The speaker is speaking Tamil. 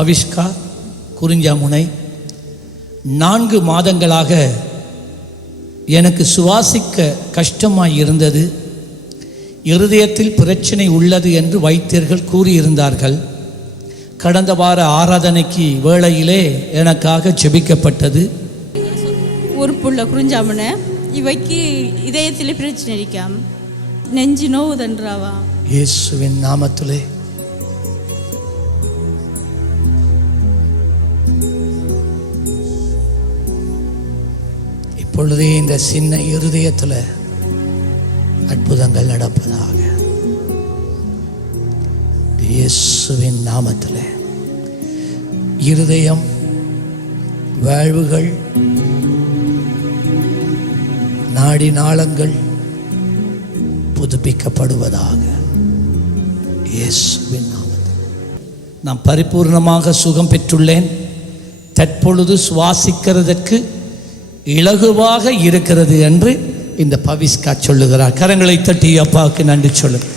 பவிஷ்கா குறிஞ்சாமுனை. 4 மாதங்களாக எனக்கு சுவாசிக்க கஷ்டமாய் இருந்தது. இருதயத்தில் பிரச்சனை உள்ளது என்று வைத்தியர்கள் கூறியிருந்தார்கள். கடந்த வார ஆராதனைக்கு வேளையிலே எனக்காக ஜெபிக்கப்பட்டது. ஒரு புள்ள குறிஞ்சாமுனை இவைக்கு இதயத்தில் பிரச்சனை இருக்காம், நெஞ்சு நோவுதன்றாவா. இயேசுவின் நாமத்திலே இப்பொழுதே இந்த சின்ன இருதயத்தில் அற்புதங்கள் நடப்பதாக இயேசுவின் நாமத்திலே. இருதயம், வாழ்வுகள், நாடி நாளங்கள் புதுப்பிக்கப்படுவதாக இயேசுவின் நாமத்தில். நான் பரிபூர்ணமாக சுகம் பெற்றுள்ளேன். தற்பொழுது சுவாசிக்கிறதற்கு இலகுவாக இருக்கிறது என்று இந்த பவிஷ்கா சொல்லுகிறார். கரங்களை தட்டி அப்பாவுக்கு நன்றி சொல்லுங்கள்.